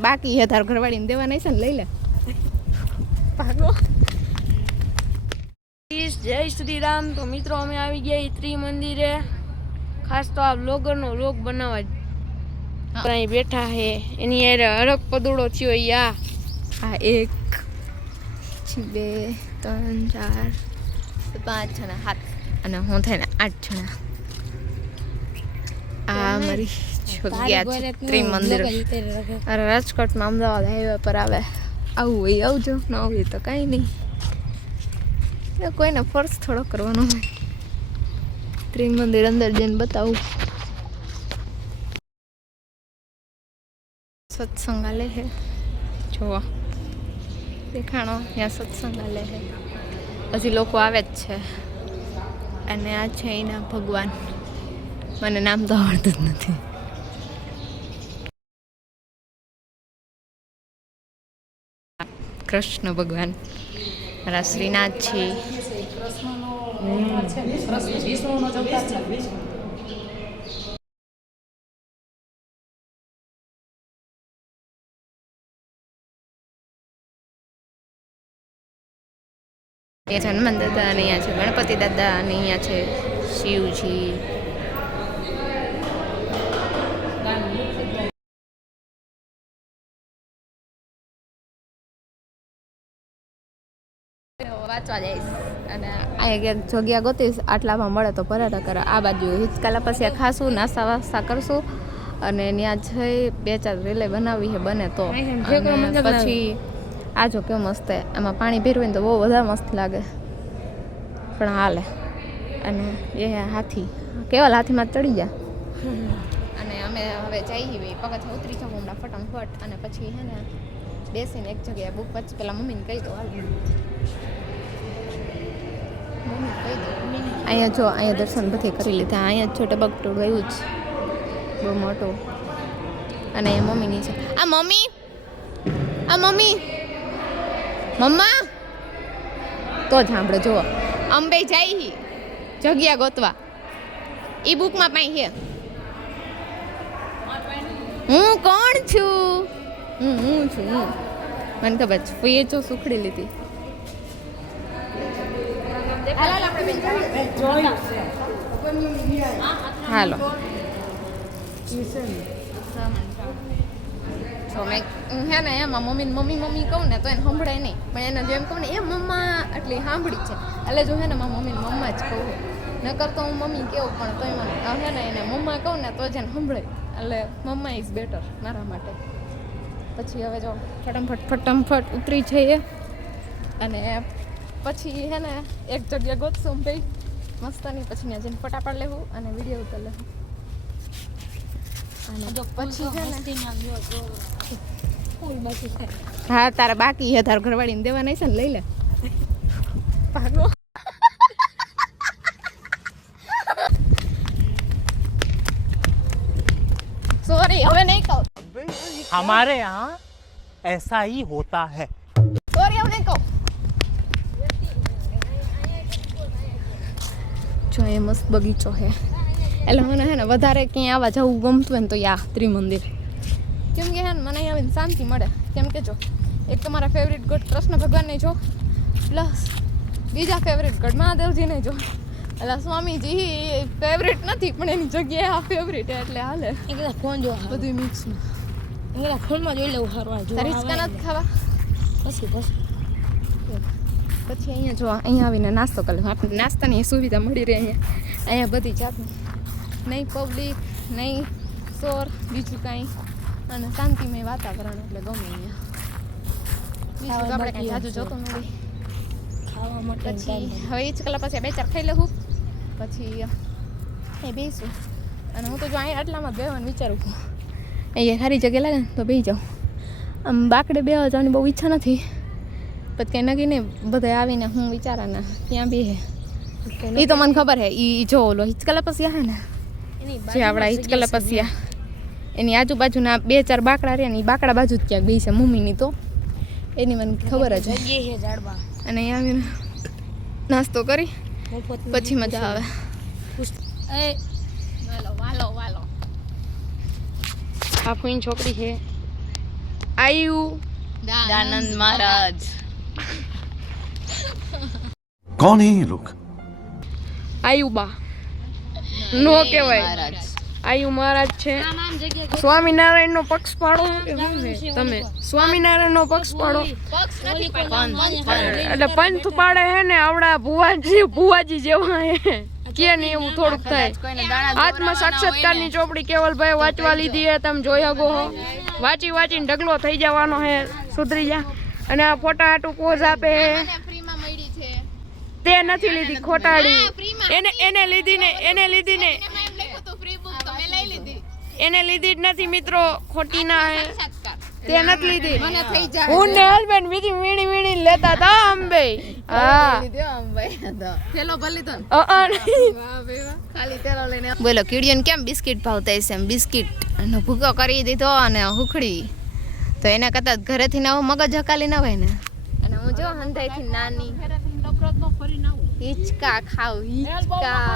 બાકી છે તાર ઘરવાળીને દેવા નહીં છે ને લઈ લે ભાગો. જય શ્રી રામ. તો મિત્રો અમે આવી ગયા ત્રિમંદિરે, ખાસ તો આ બ્લોગરનો વ્લોગ બનાવવા અહીં બેઠા હે. એની યાર હરક પદુડો થયો. યા આ 1 2 3 4 5 જણા 7 અને હું થઈને 8 જણા. આ મારી છોકરી ત્રિમંદિર અરે રાજકોટમાં અમદાવાદ હાઈવે પર આવે. આવું હોય આવજો, ન હોય તો કાંઈ નહીં. કોઈને ફોર્સ થોડો કરવાનો હોય. ત્રિમંદિર અંદર જઈને બતાવું. સત્સંગ આલે હે, જોવો દેખાણો ત્યાં સત્સંગ આલે હે. હજી લોકો આવે જ છે. અને આ છે એના ભગવાન, મને નામ તો આવડતું જ નથી. કૃષ્ણ ભગવાન મારા શ્રીનાથજી. હનુમાન દાદા અને અહીંયા છે ગણપતિ દાદા અને અહીંયા છે શિવજી. વાંચવા જઈશ અને અહીંયા ક્યાંક જગ્યા ગોતીશ. આટલામાં મળે તો ભરાટા કરે. આ બાજુ હિચકાલા પછી ખાશું, નાસ્તા વાસ્તા કરશું અને ત્યાં જઈ 2-4 રીલે બનાવી છે બને તો. પછી આ જો કેવું મસ્ત છે. આમાં પાણી ભેરવું ને તો બહુ વધારે મસ્ત લાગે, પણ હાલે. અને એ હાથી કેવલ હાથીમાં ચડી જાય. અને અમે હવે જઈએ પગથિયાં ઉતરી જાઉં હમણાં ફટાફટ. અને પછી હે ને બેસીને એક જગ્યાએ બુક પછી પેલા મમ્મીને કહી દો. હાલ અહીંયા જો અહીંયા દર્શન બધી કરી લીધા. અહીંયા છોટે બગટોળ ગયું જ બહુ મોટું. અને એ મમ્મીની છે. આ મમ્મી મમ્મા તો જ સાંભળે. જુઓ અંબે જાય જગ્યા ગોતવા. એ બુકમાં પાઈ છે. હું કોણ છું? હું છું. મને ખબર છે. ફઈએ જો સુખડી લીધી. હાલો જો મેં હે ને એમાં મમ્મી કહું ને તો એને સાંભળાય નહીં, પણ એને જેમ કહું ને એ મમ્મા એટલી સાંભળી છે. એટલે જો હે ને મમ્મી મમ્મા જ કહું, નકર તો હું મમ્મી કેવું પણ તોય મને હે ને એને મમ્મા કહું ને તો જ એને સાંભળે. એટલે મમ્મા ઇઝ બેટર મારા માટે. પછી હવે જો ફટાફટ ઉતરી જઈએ અને પછી હે ને એક જગ્યા ગોતશું ભાઈ મસ્તની. પછી ત્યાં જઈને ફટાફટ લેવું અને વિડીયો ઉતાર લેવું. અને પછી છે ને હા તારા બાકી છે તારા ઘરવાળીને દેવા નહીં છે ને લઈ લે ભાગો. સોરી હવે નહીં કહું. हमारे यहाँ ऐसा ही होता है. સોરી હવે નહીં કહું. જો એ મસ્ત બગીચો છે. એટલે મને હે ને વધારે ક્યાંય આવવા જવું ગમતું હોય ને તો યા ત્રિમંદિર. કેમ કે હે ને મને અહીંયા આવીને શાંતિ મળે. કેમ કે જો એક તો મારા ફેવરિટ ગઢ કૃષ્ણ ભગવાનને જો, પ્લસ બીજા ફેવરિટ ગઢ મહાદેવજીને જો. એટલે સ્વામીજી ફેવરિટ નથી પણ એની જગ્યાએ આ ફેવરિટ એટલે હાલે. ફોન જો બધું મિક્સમાં ફોનમાં જોઈ લેવું સારું. હિચકા નથી ખાવા. પછી અહીંયા જો અહીંયા આવીને નાસ્તો કરી લો. આપણે નાસ્તાની સુવિધા મળી રહે અહીંયા બધી જાતની. નહીં પબ્લિક, નહીં શોર, બીજું કાંઈ. અને શાંતિમય વાતાવરણ એટલે ગમે અહીંયા. બીજું આપણે કાંઈ જાજુ જોતું નથી ખાવા માટે. પછી હવે હિચકલા પછી 2-4 ખાઈ લેવું. પછી એ બેસું. અને હું તો જો અહીંયા આટલામાં બેવાનું વિચારું છું. અહીંયા સારી જગ્યા લાગે ને તો બેસી જાઉં. આમ બાકડે બેસવા જવાની બહુ ઈચ્છા નથી, પછી કંઈ નક્કી નહીં. બધા આવીને હું વિચારા ને ત્યાં બે હે એ તો મને ખબર હે. એ જો ઓલો હિચકલા પસિયા હે ને જે આપણા હિચકલા પસિયા એની આજુબાજુના 2-4 બાકડા રહ્યા ને એ બાકડા બાજુ જ ક્યાંક બે છે મમ્મીની. તો એની મને ખબર જ હોય. અને અહીંયા આવીને નાસ્તો કરી પછી મજા આવે. વાલો આ ફૂઈની છોકરી છે આયુ દાનંદ મહારાજ कौन है ये लोग? આયુબા નો કહેવાય આયુ મહારાજ છે સ્વામિનારાયણ નો પક્ષ પાડો કે શું છે તમે સ્વામિનારાયણ નો પક્ષ પાડો એટલે પંથ પાડે હે ને આવડા ભુવાજી જેવા હે કે ને એવું થોડુંક થાય આત્મ સાક્ષાત્કારની ચોપડી કેવલભાઈ વાંચવા લીધી હે તમે જોઈ શકો હો વાંચીને ઢગલો થઈ જવાનો હે સુધરી જા અને આ ફોટા હાટું પોઝ આપે હે તે નથી લીધી ખોટાડી એને લીધી ને એને લીધી જ નથી મિત્રો ખોટી ના હે તે નથી લીધી હું ને હસબન્ડ બીજી વીણી લેતા તા અંબે હા થેલો ભલી તો ખાલી તેલો લઈને બોલો કીડીઓને કેમ બિસ્કિટ ભાવતા હશે એમ બિસ્કિટ નો ભૂકો કરી દીધો અને હુખડી તો એના કરતા ઘરેથી નવો મગજ હકાલી ના હોય ને અને હું જો હંધાઈથી નાની હિચકા ખાવ હિચકા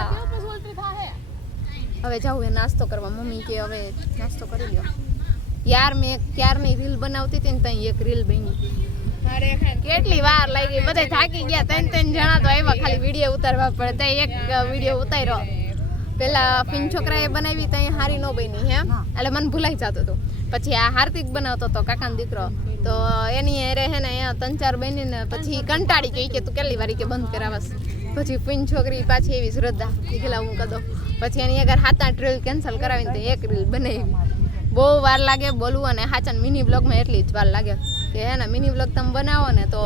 હવે જાઉં એ નાસ્તો કરવા મમ્મી કે હવે નાસ્તો કરી લ્યો યાર મેં ક્યારની રીલ બનાવતી હતી ને ત્યાં એક રીલ બની કેટલી વાર લાગી બધા થાકી ગયા ત્રણ જણા તો આવ્યા ખાલી વિડીયો ઉતારવા પડે ત્યાં એક વિડીયો ઉતાર્યો પેલા પિન છોકરાએ બનાવી ત્યાં હારી નો બની હે એટલે મને ભૂલાઈ જતું હતું પછી આ હાર્દિક બનાવતો હતો કાકાનો દીકરો તો એની અરે હે ને અહીંયા 3-4 બનીને પછી કંટાળી ગઈ કે તું કેટલી વારી કે બંધ કરાવસ પછી પિન છોકરી પાછી એવી શ્રદ્ધા ગયેલા હું કદો પછી એની અગર 7-8 રીલ કેન્સલ કરાવીને તો એક રીલ બનાવી બહુ વાર લાગે બોલવું અને હાચન મિની બ્લોગમાં એટલી જ વાર લાગે કે હે ને મિની બ્લોગ તમે બનાવો ને તો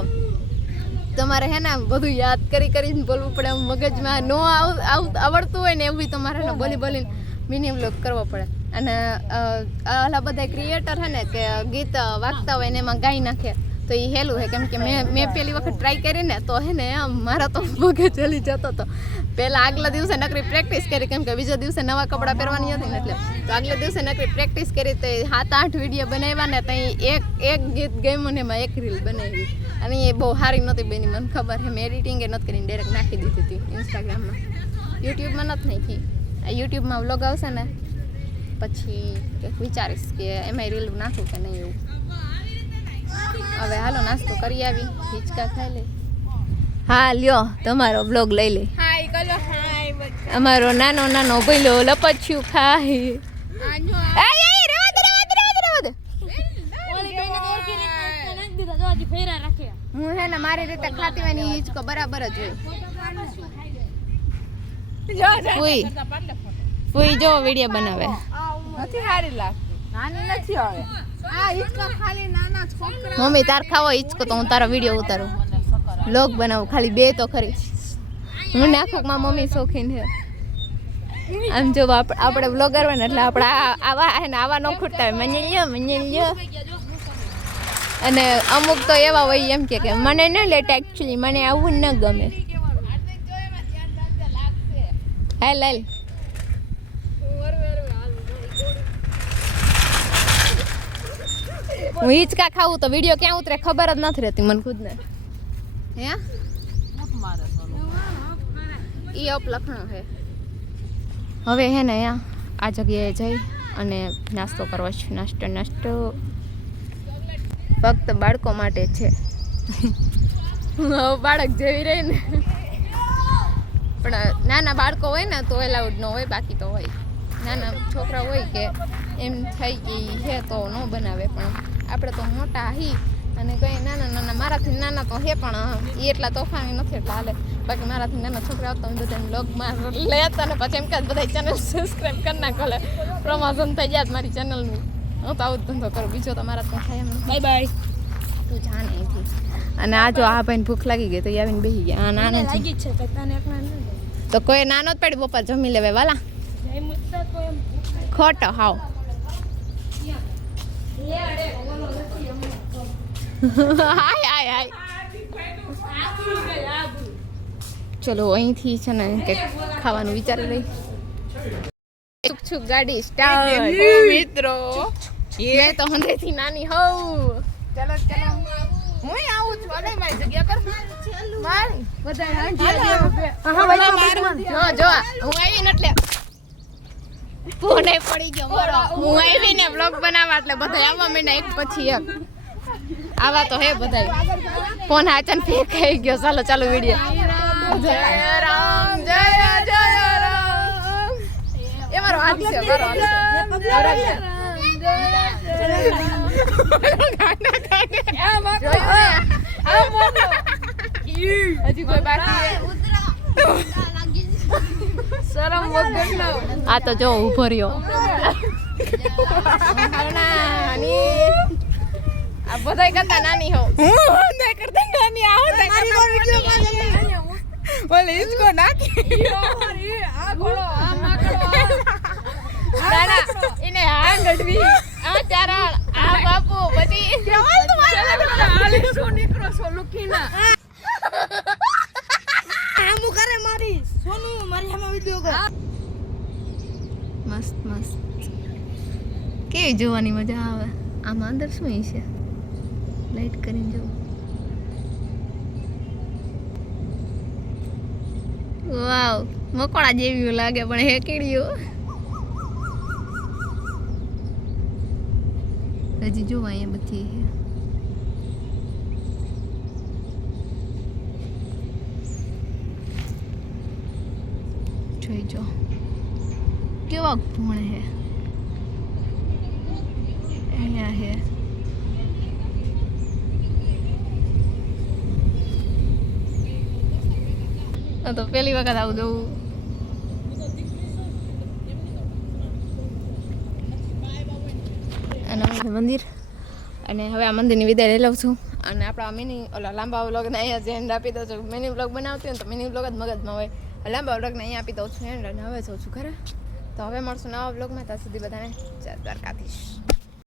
તમારે હે ને બધું યાદ કરીને બોલવું પડે મગજમાં નો આવડતું હોય ને એવું તમારે ને બોલીને મિની બ્લોગ કરવો પડે અને આલા બધા ક્રિએટર હે ને કે ગીત વાગતા હોય ને એમાં ગાઈ નાખે તો એ હેલું હે કેમ કે મેં પહેલી વખત ટ્રાય કરી ને તો હે ને મારા તો પગે ચલી જતો હતો પહેલાં આગલા દિવસે નકરી પ્રેક્ટિસ કરી કેમ કે બીજા દિવસે નવા કપડાં પહેરવાની હતી ને એટલે તો આગલા દિવસે નકરી પ્રેક્ટિસ કરી તો 7-8 વિડીયો બનાવ્યા ને ત્યાં એક ગીત ગમ્યું ને એમાં એક રીલ બનાવી અને એ બહુ સારી નહોતી બની મને ખબર છે મેં એડિટિંગે નથી કરીને ડાયરેક્ટ નાખી દીધી હતી ઇન્સ્ટાગ્રામમાં યુટ્યુબમાં નથી નાખી આ યુટ્યુબમાં વ્લોગ આવશે ને પછી કંઈક વિચારીશ કે એમાંય રીલ નાખું કે નહીં એવું હવે હાલો નાસ્તો કરી આવી હિચકા ખાઈ લે હા લ્યો તમારો બ્લોગ લઈ લે હાય કલો હાય અમારો નાનો ભઈલો લપચ્યું ખાય હું હે ને મારી રીતે ખાતી હોય ને હિચકો બરાબર જ હોય ફૂઈ જો વિડીયો બનાવે નથી સારી લાગતી નાની નથી હવે આ હિચકો ખાલી નાના છોકરા મમ્મી તાર ખાવો હિચકો તો હું તારો વિડીયો ઉતારું વ્લોગ બનાવું ખાલી 2 તો ખરી હું નાખું મમ્મી શોખીન છે આમ જો આપણે વ્લોગર હોય ને એટલે આપણે આવા ન ખૂટતા હોય મને લ્યો અને અમુક તો એવા હોય એમ કે મને ન લેટ એકચ્યુઅલી મને આવું ન ગમે હાલ હું હિચકા ખાવું તો વિડીયો ક્યાં ઉતરે ખબર જ નથી રહેતી મને ખુદને હે ઈ અપ લખણો છે હવે હે ને આ જગ્યાએ જઈ અને નાસ્તો કરવો છે નાસ્તો ફક્ત બાળકો માટે છે બાળક જેવી રહી ને પણ નાના બાળકો હોય ને તો એલાઉડ ન હોય બાકી તો હોય નાના છોકરા હોય કે એમ થઈ ગઈ છે તો ન બનાવે પણ આપણે તો મોટા હી અને કંઈ નાના મારાથી નાના તો હે પણ એ એટલા તોફાની નથી એટલા હાલે બાકી મારાથી નાના છોકરા આવતા હું બધા બ્લોગમાં લેતા ને પછી એમ કે બધા ચેનલ સબસ્ક્રાઈબ કરી નાખો પ્રમોશન થઈ જાય મારી ચેનલનું હું તો આવું ધંધો કરું બીજો તો મારા તો થાય એમ બાય તું જાણે અહીંથી અને આ જો આ ભાઈને ભૂખ લાગી ગઈ તો એ આવીને બેસી ગયા આ નાના લાગી છે તો તને એક ના તો કોઈ નાનો જ પડી બપોર જમી લેવે વાલા ખોટો હાવ હાય ચલો અહીંથી છે ને કંઈક ખાવાનું વિચારી લઈ છુક ગાડી સ્ટાર્ટ મિત્રો એ તો હંધેથી નાની હોવ ચલો હું આવું છું અલે મારી જગ્યા પર મારી બધા જો હું આવી ને એટલે ફોને પડી ગયો મારો હું આવીને બ્લોગ બનાવવા એટલે બધા આવવા માંડ્યા એક પછી એક આવા તો હે બધા ફોન હાચન ફેંકાઈ ગયો ચાલો ચાલો વિડિયો જય રામ જય જય રામ એ મારો હાથ છે મારો હજી કોઈ બાકી શરમ વગરનો આ તો જો ઉભો રહ્યો આ બધાય કરતા નાની હો હું નહીં કરતા નાની આવો બોલે ઇસકો નાખી આ ઘોડો આ માકડો ના એને આ ગડવી આ ચારણ આ બાપુ બધી કેવલ તમારે હાલે સો નીકળો સો લુકીના આમુ કરે મારી સોનુ મારી સામે વિડિયો કર મસ્ત મસ્ત કેવી જોવાની મજા આવે આમાં અંદર શું છે લાઈટ કરીને જો વાવ મકોડા જેવી લાગે પણ હે કીડીઓ હજી જો અહીંયા બધી જોઈ જો કેવા ભૂણ હે અહીંયા હે તો પહેલી વખત આવું જોવું અને મંદિર અને હવે આ મંદિરની વિદાય લઈ લઉં છું અને આપણા મિની ઓલા લાંબા વ્લોગને અહીંયા જેન્ડ આપી દઉં છું મિની વ્લોગ બનાવતી હોય ને તો મિની વ્લોગ જ મગજમાં હોય લાંબા વ્લોગને અહીંયા આપી દઉં છું એન્ડ અને હવે જઉં છું ખરા તો હવે મળશું નવા વ્લોગમાં ત્યાં સુધી બધાને જય દ્વારકાધીશ.